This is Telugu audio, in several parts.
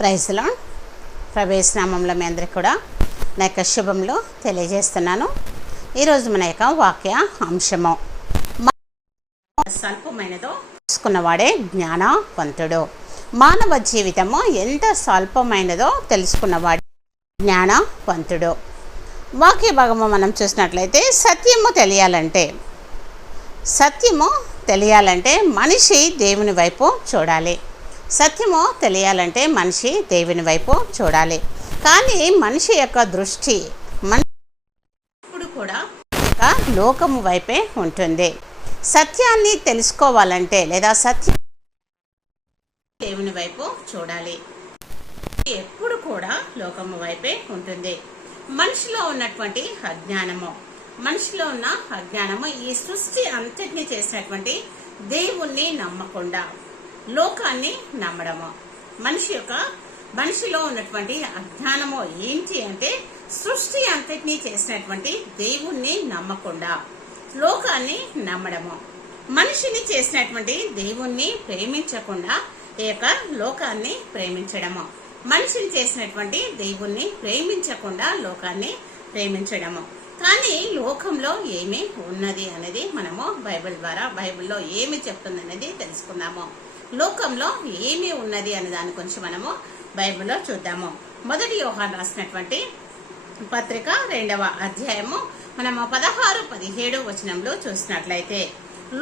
Praise lord. ప్రవేశనామంలో మీ అందరికీ కూడా నా యొక్క శుభములు తెలియజేస్తున్నాను. ఈరోజు మన యొక్క వాక్య అంశము, స్వల్పమైనదో తెలుసుకున్నవాడే జ్ఞానవంతుడు. మానవ జీవితము ఎంత స్వల్పమైనదో తెలుసుకున్నవాడే జ్ఞానవంతుడు. వాక్య భాగము మనం చూసినట్లయితే, సత్యము తెలియాలంటే మనిషి దేవుని వైపు చూడాలి. సత్యము తెలియాలంటే మనిషి దేవుని వైపు చూడాలి. కానీ మనిషి యొక్క దృష్టి ఇప్పుడు కూడా లోకము వైపే ఉంటుంది. సత్యాన్ని తెలుసుకోవాలంటే లేదా సత్యం దేవుని వైపు చూడాలి. ఎప్పుడు కూడా లోకము వైపే ఉంటుంది. మనిషిలో ఉన్నటువంటి అజ్ఞానము ఈ సృష్టి అంతటిని చేసినటువంటి దేవుణ్ణి నమ్మకుండా లోకాన్ని నమ్మడము. మనిషిలో ఉన్నటువంటి అజ్ఞానము ఏంటి అంటే, సృష్టి అంతటినీ చేసినటువంటి దేవుణ్ణి నమ్మకుండా లోకాన్ని నమ్మడము. మనిషిని చేసినటువంటి దేవుణ్ణి ప్రేమించకుండా ఈ యొక్క లోకాన్ని ప్రేమించడము. మనిషిని చేసినటువంటి దేవుణ్ణి ప్రేమించకుండా లోకాన్ని ప్రేమించడము. కానీ లోకంలో ఏమి ఉన్నది అనేది మనము బైబిల్లో ఏమి చెప్తుంది అనేది తెలుసుకుందాము. లోకంలో ఏమి ఉన్నది అనే దాని గురించి మనము బైబిల్లో చూద్దాము. 1 యోహాను రాసినటువంటి పత్రిక 2వ అధ్యాయము మనము 16-17 వచనంలో చూసినట్లయితే,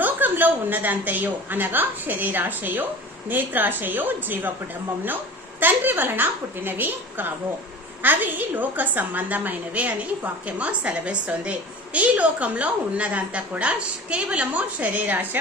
లోకంలో ఉన్నదంతయు అనగా శరీరాశయు, నేత్రాశయు, జీవపు డంబమును తండ్రి వలన పుట్టినవి కావు, అవి లోక సంబంధమైనవే అని వాక్యము సెలవిస్తుంది. ఈ లోకంలో ఉన్నదంతా కూడా కేవలము శరీరాశ,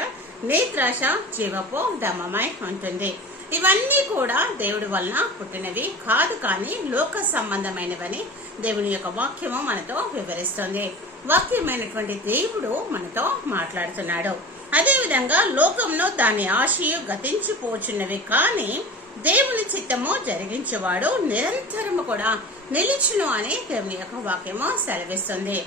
నేత్రాశ, జీవపు డంబమై ఉంటుంది. ఇవన్నీ కూడా దేవుడి వలన పుట్టినవి కాదు, కానీ లోక సంబంధమైనవని దేవుని యొక్క వాక్యము మనతో వివరిస్తుంది. వాక్యమైనటువంటి దేవుడు మనతో మాట్లాడుతున్నాడు. అదేవిధంగా లోకంలో దాని ఆశయు గతించిపోచున్నవి, కానీ దేవుని చిత్తము జరిగించేవాడు నిరంతరము కూడా నిలిచును అని దేవుని యొక్క వాక్యము సెలవిస్తుంది.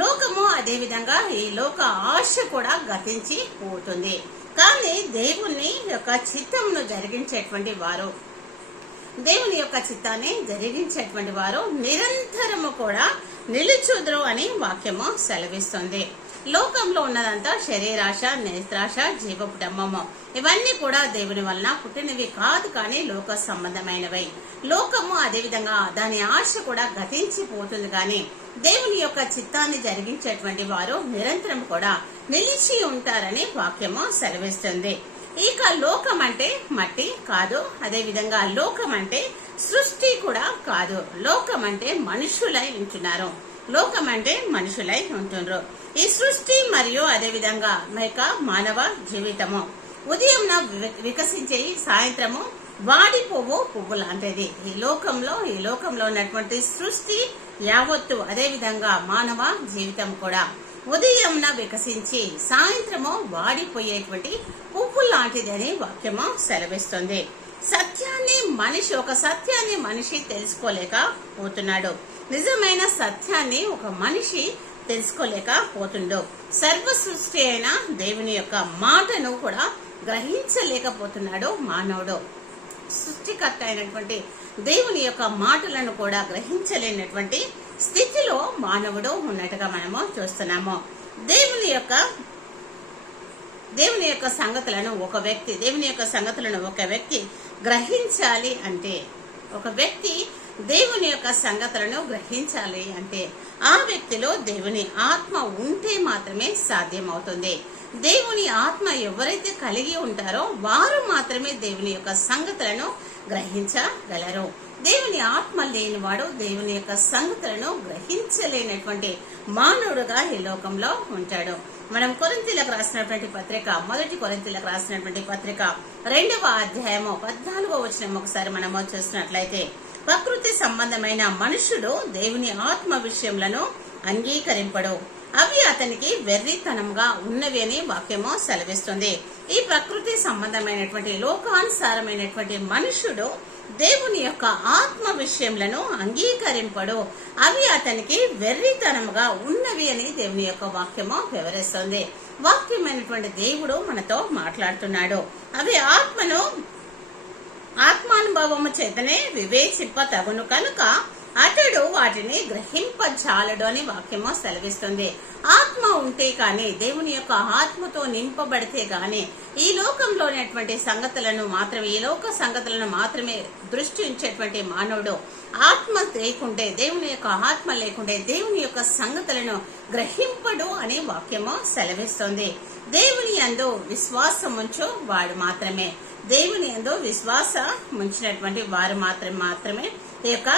లోకము అదేవిధంగా ఈ లోక ఆశ కూడా గతించి పోతుంది, కానీ దేవుని యొక్క చిత్తమును జరిగించేటువంటి వారు, దేవుని యొక్క చిత్తాన్ని జరిగించేటువంటి వారు నిరంతరము కూడా నిలుచుదురు అని వాక్యము సెలవిస్తుంది. లోకంలో ఉన్నదంతా శరీరాశ, నేత్రాశ, జీవపు డంబము ఇవన్నీ కూడా దేవుని వలన పుట్టినవి కాదు, కానీ లోక సంబంధమైనవి. లోకము అదేవిధంగా దాని ఆశ కూడా గతించిపోతుంది, కానీ దేవుని యొక్క చిత్తాన్ని జరిగించేటువంటి వారు నిరంతరం కూడా నిలిచి ఉంటారని వాక్యము సెలవిస్తుంది. ఇక లోకం అంటే మట్టి కాదు, అదేవిధంగా లోకం అంటే సృష్టి కూడా కాదు. లోకం అంటే మనుషులై ఉంటున్నారు. ఈ సృష్టి మరియు అదేవిధంగా మానవ జీవితము ఉదయం వికసించే సాయంత్రము వాడిపోవు పువ్వు లాంటిది. ఈ లోకంలో ఉన్నటువంటి సృష్టి యావత్తు, అదేవిధంగా మానవ జీవితం కూడా ఉదయం వికసించి సాయంత్రము వాడిపోయేటువంటి పువ్వు లాంటిది అని వాక్యము సెలవిస్తుంది. ఒక సత్యాన్ని మనిషి తెలుసుకోలేకపోతున్నాడు. నిజమైన సత్యాన్ని ఒక మనిషి తెలుసుకోలేకపోతుండో, సర్వ సృష్టి అయిన దేవుని యొక్క మాటను కూడా గ్రహించలేకపోతున్నాడు మానవుడు. సృష్టికర్త అయినటువంటి దేవుని యొక్క మాటలను కూడా గ్రహించలేనటువంటి స్థితిలో మానవుడు ఉన్నట్టుగా మనము చూస్తున్నాము. దేవుని యొక్క సంగతులను ఒక వ్యక్తి గ్రహించాలి అంటే, ఆ వ్యక్తిలో దేవుని ఆత్మ ఉంటే మాత్రమే సాధ్యమవుతుంది. దేవుని ఆత్మ ఎవరైతే కలిగి ఉంటారో వారు మాత్రమే దేవుని యొక్క సంగతులను గ్రహించగలరు. దేవుని ఆత్మ లేనివాడు దేవుని యొక్క సంగతులను గ్రహించలేనటువంటి మానవుడుగా ఈ లోకంలో ఉంటాడు. మనం కొరింథీయులకు రాసినటువంటి పత్రిక, 1 కొరింథీయులకు రాసినటువంటి పత్రిక 2వ అధ్యాయము 14వ వచనం ఒకసారి మనము చూసినట్లయితే, ప్రకృతి సంబంధమైన మనుషుడు దేవుని ఆత్మ విషయములను అంగీకరింపడు, అవి అతనికి వెర్రితనంగా ఉన్నవి అని వాక్యము సెలవిస్తుంది. ఈ ప్రకృతి సంబంధమైనటువంటి లోకానుసారమైనటువంటి మనుషుడు దేవుని యొక్క ఆత్మ విషయములను అంగీకరింపడు, అవి అతనికి వెర్రితనముగా ఉన్నవి అని దేవుని యొక్క వాక్యము వివరిస్తుంది. వాక్యమైనటువంటి దేవుడు మనతో మాట్లాడుతున్నాడు. అవి ఆత్మను అనుభవము చేతనే వివేచింప తగును కనుక అతడు వాటిని గ్రహింపజాలడు అని వాక్యము సెలవిస్తుంది. ఆత్మ ఉంటే కానీ, దేవుని యొక్క ఆత్మతో నింపబడితే గాని ఈ లోకంలోనేటువంటి సంగతులను మాత్రమే, ఈ లోక సంగతులను మాత్రమే దృష్టి ఉంచేటువంటి మానవుడు ఆత్మ లేకుంటే, దేవుని యొక్క ఆత్మ లేకుంటే దేవుని యొక్క సంగతులను గ్రహింపడు అని వాక్యము సెలవిస్తుంది. దేవుని యందు విశ్వాసం ఉంచు వాడు మాత్రమే, దేవుని యందు విశ్వాసం ఉంచినటువంటి వారు మాత్రమే ఈ యొక్క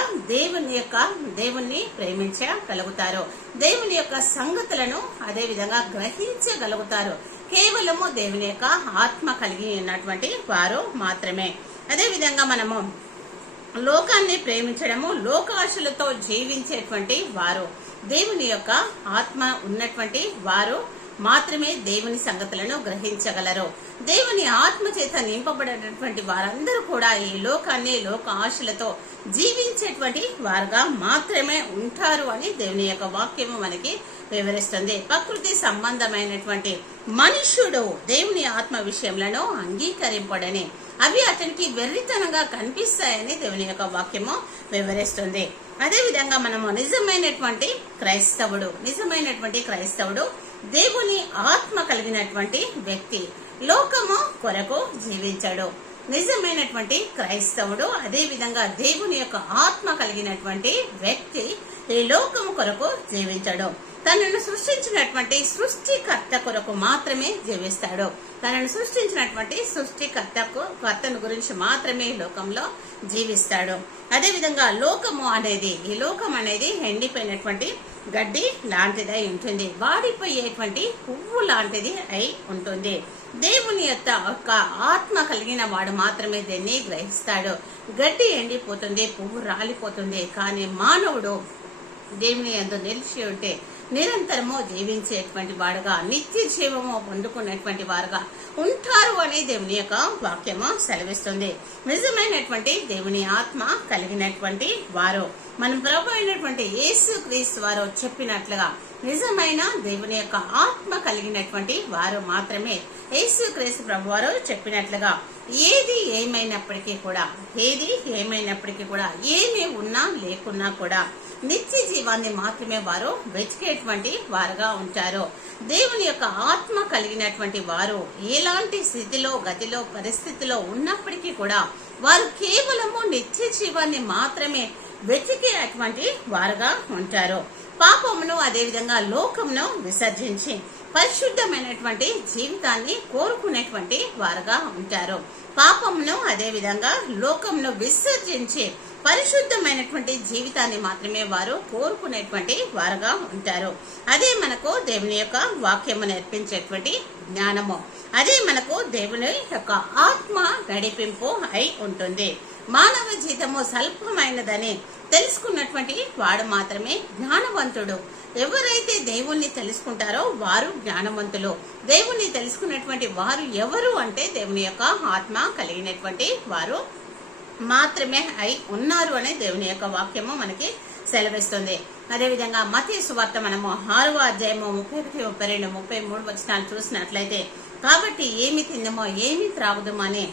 దేవుణ్ణి ప్రేమించగలుగుతారు, దేవుని యొక్క సంగతులను అదే విధంగా గ్రహించగలుగుతారు. కేవలము దేవుని యొక్క ఆత్మ కలిగి ఉన్నటువంటి వారు మాత్రమే. అదే విధంగా మనము లోకాన్ని ప్రేమించడము, లోకాశలతో జీవించేటువంటి వారు, దేవుని యొక్క ఆత్మ ఉన్నటువంటి వారు మాత్రమే దేవుని సంగతులను గ్రహించగలరు. దేవుని ఆత్మ చేత నింపబడినటువంటి వారందరూ కూడా ఈ లోకాన్ని లోక ఆశలతో జీవించేటువంటి వారుగా మాత్రమే ఉంటారు అని దేవుని యొక్క వాక్యము మనకి వివరిస్తుంది. ప్రకృతి సంబంధమైనటువంటి మనుష్యుడు దేవుని ఆత్మ విషయంలో అంగీకరింపడని, అవి అతనికి వెర్రితనంగా కనిపిస్తాయని దేవుని యొక్క వాక్యము వివరిస్తుంది. అదే విధంగా మనము నిజమైనటువంటి క్రైస్తవుడు దేవుని ఆత్మ కలిగినటువంటి వ్యక్తి లోకము కొరకు జీవించడు. నిజమైనటువంటి క్రైస్తవుడు అదే విధంగా దేవుని యొక్క ఆత్మ కలిగినటువంటి వ్యక్తి ఈ లోకము కొరకు జీవించడు. తనను సృష్టించినటువంటి సృష్టికర్త కొరకు మాత్రమే జీవిస్తాడు. తనను సృష్టించినటువంటి సృష్టికర్తను గురించి మాత్రమే లోకంలో జీవిస్తాడు. అదే విధంగా ఈ లోకం అనేది ఎండిపోయినటువంటి గడ్డి లాంటిదై ఉంటుంది, వాడిపోయేటువంటి పువ్వు లాంటిది అయి ఉంటుంది. దేవుని యొక్క ఆత్మ కలిగిన వాడు మాత్రమే దీన్ని గ్రహిస్తాడు. గడ్డి ఎండిపోతుంది, పువ్వు రాలిపోతుంది, కానీ మానవుడు దేవుని యందు నిలిచి ఉంటే నిరంతరము జీవించేటువంటి వాడుగా, నిత్య జీవము పొందుకునేటువంటి వారుగా ఉంటారు అని దేవుని యొక్క వాక్యము సెలవిస్తుంది. నిజమైనటువంటి దేవుని ఆత్మ కలిగినటువంటి వారు, మన ప్రభు అయినటువంటి యేసు క్రీస్తు వారు చెప్పినట్లుగా నిజమైన దేవుని యొక్క ఆత్మ కలిగినటువంటి వారు మాత్రమే యేసు క్రీస్తు ప్రభు వారు చెప్పినట్లుగా ఏది ఏమైనప్పటికీ కూడా ఏమి ఉన్నా లేకున్నా కూడా నిత్య జీవాన్ని మాత్రమే వారు వెతికేటువంటి వారుగా ఉంటారు. దేవుని యొక్క ఆత్మ కలిగినటువంటి వారు ఎలాంటి స్థితిలో, గతిలో, పరిస్థితిలో ఉన్నప్పటికీ కూడా వారు కేవలము నిత్య జీవాన్ని మాత్రమే వెతికేటువంటి వారుగా ఉంటారు. పాపమును అదే విధంగా లోకమును విసర్జించి పరిశుద్ధమైనటువంటి జీవితాన్ని కోరుకునేటువంటి వారుగా ఉంటారు. పాపమును అదే విధంగా లోకమును విసర్జించి పరిశుద్ధమైనటువంటి జీవితాన్ని మాత్రమే వారు కోరుకునేటువంటి వారుగా ఉంటారు. అదే మనకు దేవుని యొక్క వాక్యము నేర్పించేటువంటి జ్ఞానము, అదే మనకు దేవుని యొక్క ఆత్మ నడిపింపు అయి ఉంటుంది. మానవ జీవితము స్వల్పమైనదని తెలుసుకున్నటువంటి వాడు మాత్రమే జ్ఞానవంతుడు. ఎవరైతే దేవుణ్ణి తెలుసుకుంటారో వారు జ్ఞానవంతులు. దేవుణ్ణి తెలుసుకున్నటువంటి వారు ఎవరు అంటే దేవుని యొక్క ఆత్మ కలిగినటువంటి వారు మాత్రమే అయి ఉన్నారు అనే దేవుని యొక్క వాక్యము మనకి సెలవిస్తుంది. అదేవిధంగా మత్తయి సువార్త మనము 6వ అధ్యాయము 31, 32, 33 వచనాలు చూసినట్లయితే, కాబట్టి ఏమి తిందమో ఏమి త్రాగుదమని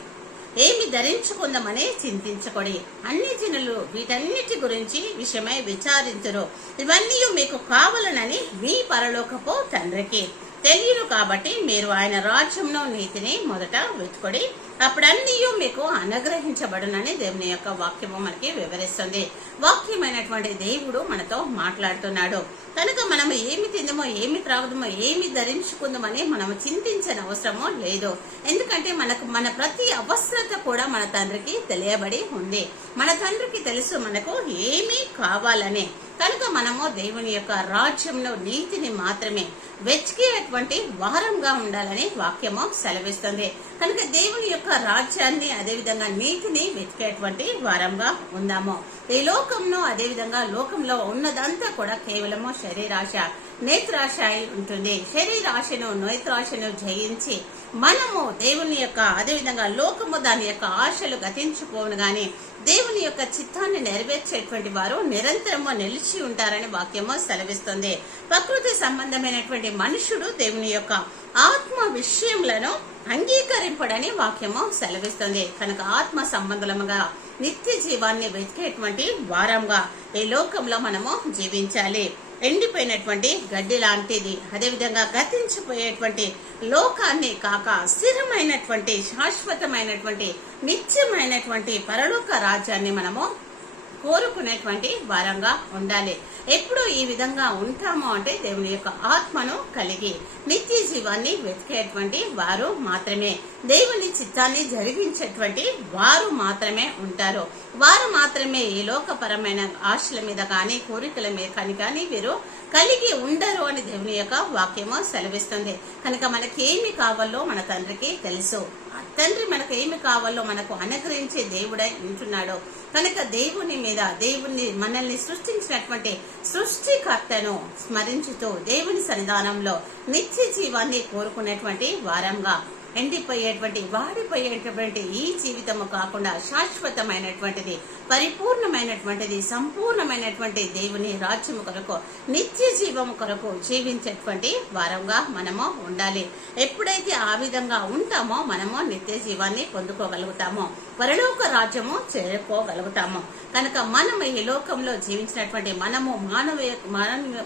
ఏమి ధరించుకుందామని చింతించకొడి, అన్ని జనులు వీటన్నిటి గురించి విషయమై విచారించురు, ఇవన్నీ మీకు కావాలనని మీ పరలోకపు తండ్రికి తెలియను. కాబట్టి మీరు ఆయన రాజ్యంలో నీతిని మొదట వెతుకొడి, అప్పుడన్నీ మీకు అనుగ్రహించబడునని దేవుని యొక్క వాక్యము మనకి వివరిస్తుంది. వాక్యమైనటువంటి దేవుడు మనతో మాట్లాడుతున్నాడు కనుక మనము ఏమి తిందమో ఏమి త్రాగుదమో ఏమి ధరించుకుందామని మనము చింతించని అవసరమో లేదు. ఎందుకంటే మన ప్రతి అవసరత కూడా మన తండ్రికి తెలియబడి ఉంది. మన తండ్రికి తెలుసు మనకు ఏమి కావాలని. కనుక మనము దేవుని యొక్క రాజ్యంలో నీతిని మాత్రమే వెతికేటువంటి వారంగా ఉండాలని వాక్యము సెలవిస్తుంది. కనుక దేవుని యొక్క రాజ్యాన్ని అదేవిధంగా నీతిని వెతికేటువంటి వారంగా ఉందాము. ఈ లోకంలో అదేవిధంగా లోకంలో ఉన్నదంతా కూడా కేవలము శరీరాశ, నేత్రాశ అయి ఉంటుంది. శరీరాశను, నేత్రాశను జయించి మనము దేవుని యొక్క అదేవిధంగా లోకము దాని యొక్క ఆశలు గతించుకోను గాని దేవుని యొక్క చిత్తాన్ని నెరవేర్చేటువంటి వారు నిరంతరము నిలిచి ఉంటారని వాక్యము సెలవిస్తుంది. ప్రకృతి సంబంధమైనటువంటి మనుషుడు దేవుని యొక్క ఆత్మ విషయములను అంగీకరింపడని వాక్యము సెలవిస్తుంది. కనుక ఆత్మ సంబంధముగా నిత్య జీవాన్ని వెతికేటువంటి వారంగా ఈ లోకంలో మనము జీవించాలి. ఎండిపోయినటువంటి గడ్డి లాంటిది, అదేవిధంగా గతించిపోయేటువంటి లోకాన్ని కాక స్థిరమైనటువంటి శాశ్వతమైనటువంటి నిత్యమైనటువంటి పరలోక రాజ్యాన్ని మనము కోరుకునేటువంటి వారంగా ఉండాలి. ఎప్పుడు ఈ విధంగా ఉంటామో అంటే దేవుని యొక్క ఆత్మను కలిగి నిత్య జీవాన్ని వెతికేటువంటి వారు మాత్రమే, దేవుని చిత్తాన్ని జరిగించేటువంటి వారు మాత్రమే ఉంటారు. వారు మాత్రమే ఈ లోకపరమైన ఆశల మీద కానీ కోరికల మీద కానీ వీరు కలిగి ఉండరు అని దేవుని యొక్క వాక్యము సెలవిస్తుంది. కనుక మనకేమి కావాలో మన తండ్రికి తెలుసు. తండ్రి మనకు ఏమి కావాలో మనకు అనుగ్రహించే దేవుడై ఉంటున్నాడు. కనుక దేవుని మీద, దేవుని మనల్ని సృష్టించినటువంటి సృష్టికర్తను స్మరించుతూ దేవుని సన్నిధానంలో నిత్య జీవాన్ని కోరుకునేటువంటి వారంగా, ఎండిపోయేటువంటి వాడిపోయేటువంటి ఈ జీవితము కాకుండా శాశ్వతమైనటువంటిది, పరిపూర్ణమైనటువంటిది, సంపూర్ణమైనటువంటి దేవుని రాజ్యము కొరకు, నిత్య జీవము కొరకు జీవించేటువంటి వారంగా మనము ఉండాలి. ఎప్పుడైతే ఆ విధంగా ఉంటామో మనము నిత్య జీవాన్ని పొందుకోగలుగుతామో, పరలోక రాజ్యము చేరుకోగలుగుతాము. కనుక మనము ఈ లోకంలో జీవించినటువంటి మనము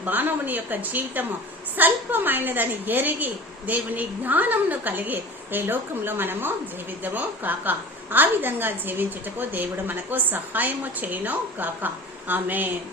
మానవుని యొక్క జీవితము స్వల్పమైనదని ఎరిగి దేవుని జ్ఞానమును కలిగి ఈ లోకంలో మనము జీవిద్దాము కాక. ఆ విధంగా జీవించుటకు దేవుడు మనకు సహాయము చేయను కాక. ఆమేన్.